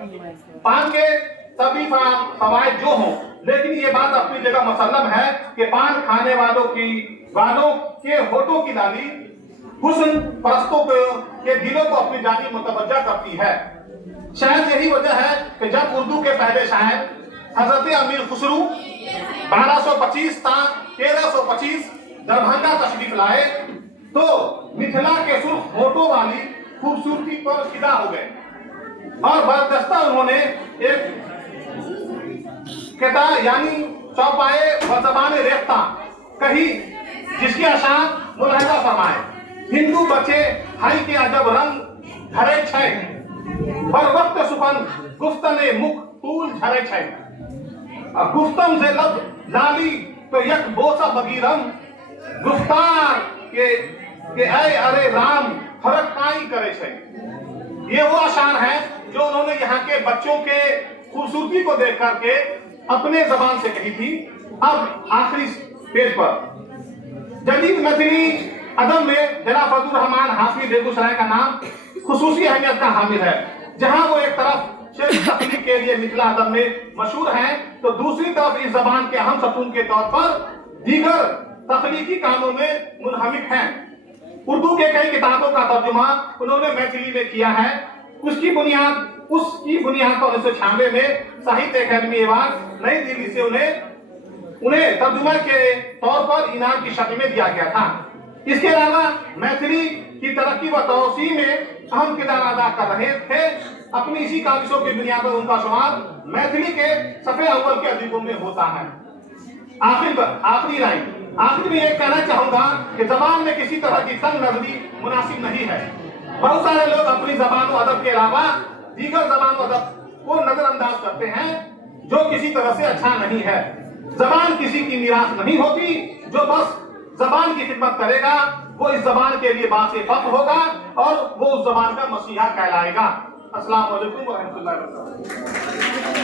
پان کے سبھی فوائد جو ہوں، لیکن یہ بات اپنی جگہ مسلم ہے کہ پان کھانے والوں کے ہونٹوں کی لالی حسن پرستوں کے دلوں کو اپنی جانب متوجہ کرتی ہے۔ شاید یہی وجہ ہے کہ جب اردو کے پہلے شاعر حضرت امیر خسرو 1225 تا 1325 دربھنگا تشریف لائے تو متھلا کے سرخ ہونٹوں والی خوبصورتی پر فدا ہو گئے اور بردستہ انہوں نے ایک کتاب یعنی چوپائے و زبان ریختہ کہی، جس کی اشعار ملاحظہ فرمائے: ہندو بچے ہائی کے عجب رنگ دھرے چھے، بر وقت سخن گفتن مکھ طول جھرے چھے، گفتم سے لب لالی تو یک بوسا بگیرم، گفتار کہ اے ارے رام فرق کائی کرے چھے۔ یہ وہ اشعار ہیں جو انہوں نے یہاں کے بچوں کے خوبصورتی کو دیکھ کر کے اپنے زبان سے کہی تھی۔ اب آخری پیج پر جدید میتھلی ادب میں جناب فضل الرحمان حافظ بیگوسرائے کا نام خصوصی اہمیت کا حامل ہے۔ جہاں وہ ایک طرف شعری تخلیق کے لیے متھلا ادب میں مشہور ہیں تو دوسری طرف اس زبان کے اہم ستون کے طور پر دیگر تخلیقی کاموں میں منہمک ہیں۔ اردو کے کئی کتابوں کا ترجمہ انہوں نے میتھلی میں کیا ہے۔ اس کی بنیاد پر 1996 میں ساہتیہ اکیڈمی ایوارڈ نئی دلی سے انہیں ترجمہ کے طور پر انعام کی شکل میں دیا گیا تھا۔ اس کے علاوہ میتھلی کی ترقی و توسیع میں اہم کردار ادا کر رہے تھے۔ اپنی اسی کاوشوں کی بنیاد پر ان کا شمار میتھلی کے صفحے اول کے ادیبوں میں ہوتا ہے۔ آخری لائن میں یہ کہنا چاہوں گا کہ زبان میں کسی طرح کی تنگ نظری مناسب نہیں ہے۔ بہت سارے لوگ اپنی زبان و ادب کے علاوہ دیگر زبان و ادب کو نظر انداز کرتے ہیں جو کسی طرح سے اچھا نہیں ہے۔ زبان کسی کی میراث نہیں ہوتی۔ جو بس زبان کی خدمت کرے گا وہ اس زبان کے لیے باعث فخر ہوگا اور وہ اس زبان کا مسیحا کہلائے گا۔ السلام علیکم ورحمۃ اللہ وبرکاتہ۔